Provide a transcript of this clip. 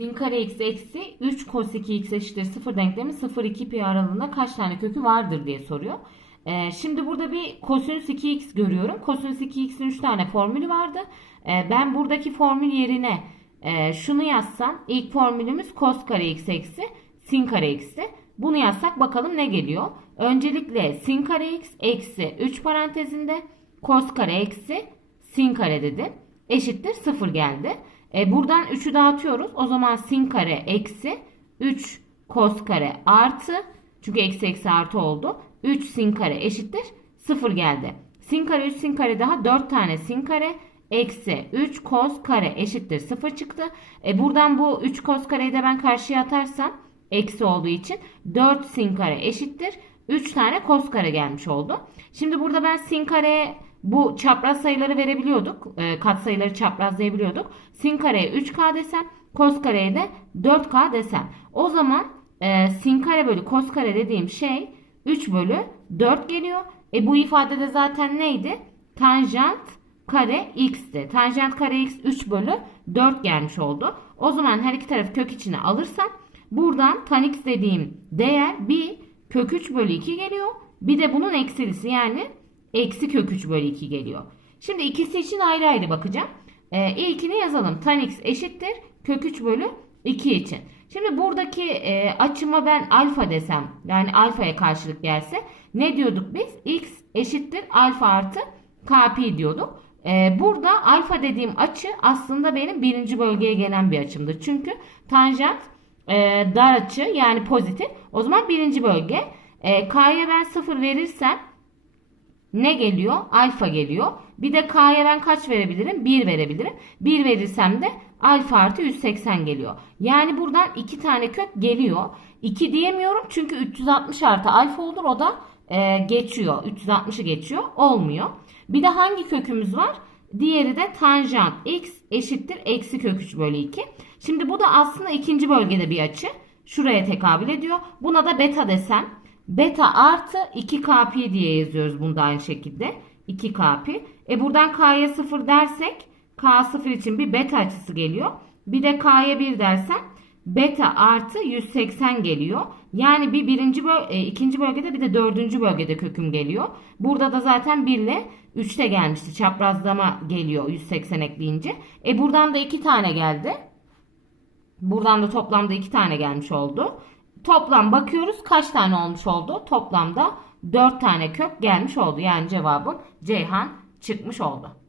sin kare x eksi 3 cos 2x eşittir 0 denklemi 0-2 pi aralığında kaç tane kökü vardır diye soruyor. Ee, şimdi burada bir kosinüs 2x görüyorum. Kosinüs 2x'in 3 tane formülü vardı. Ee, ben buradaki formül yerine e, şunu yazsam ilk formülümüz cos kare x eksi sin kare x'ti. Bunu yazsak bakalım ne geliyor. Öncelikle sin kare x eksi 3 parantezinde cos kare eksi sin kare dedi. Eşittir 0 geldi. E, buradan 3'ü dağıtıyoruz. O zaman sin kare eksi 3 cos kare artı çünkü eksi eksi artı oldu. 3 sin kare eşittir 0 geldi. Sin kare 3 sin kare daha 4 tane sin kare eksi 3 cos kare eşittir 0 çıktı. E, buradan bu 3 cos kareyi de ben karşıya atarsam eksi olduğu için 4 sin kare eşittir 3 tane cos kare gelmiş oldu. Şimdi burada ben sin kareye bu çapraz sayıları verebiliyorduk. E, kat sayıları çaprazlayabiliyorduk. Sin kareye 3k desem, cos kareye de 4k desem. O zaman e, sin kare bölü cos kare dediğim şey 3 bölü 4 geliyor. E bu ifadede zaten neydi? Tanjant kare x'ti. Tanjant kare x 3 bölü 4 gelmiş oldu. O zaman her iki tarafı kök içine alırsam buradan tan x dediğim değer bir kök 3 bölü 2 geliyor. Bir de bunun eksilisi yani eksi kök 3 bölü 2 geliyor. Şimdi ikisi için ayrı ayrı bakacağım. Ee, ilkini yazalım. Tan x eşittir kök 3 bölü 2 için. Şimdi buradaki e, açıma ben alfa desem yani alfaya karşılık gelse ne diyorduk biz? x eşittir alfa artı kp diyorduk. E, burada alfa dediğim açı aslında benim birinci bölgeye gelen bir açımdır. Çünkü tanjant e, dar açı yani pozitif. O zaman birinci bölge. E, K'ya ben 0 verirsem ne geliyor? Alfa geliyor. Bir de K'ya ben kaç verebilirim? 1 verebilirim. 1 verirsem de alfa artı 180 geliyor. Yani buradan 2 tane kök geliyor. 2 diyemiyorum çünkü 360 artı alfa olur o da e, geçiyor. 360'ı geçiyor. Olmuyor. Bir de hangi kökümüz var? Diğeri de tanjant x eşittir eksi kök 3 bölü 2. Şimdi bu da aslında ikinci bölgede bir açı. Şuraya tekabül ediyor. Buna da beta desem. Beta artı 2kp diye yazıyoruz bunu da aynı şekilde. 2kp. E buradan k'ya 0 dersek k 0 için bir beta açısı geliyor. Bir de k'ya 1 dersem beta artı 180 geliyor. Yani bir birinci böl e, ikinci bölgede bir de dördüncü bölgede köküm geliyor. Burada da zaten 1 ile 3'te gelmişti. Çaprazlama geliyor 180 ekleyince. E buradan da 2 tane geldi. Buradan da toplamda 2 tane gelmiş oldu. Toplam bakıyoruz kaç tane olmuş oldu? Toplamda 4 tane kök gelmiş oldu. Yani cevabım Ceyhan çıkmış oldu.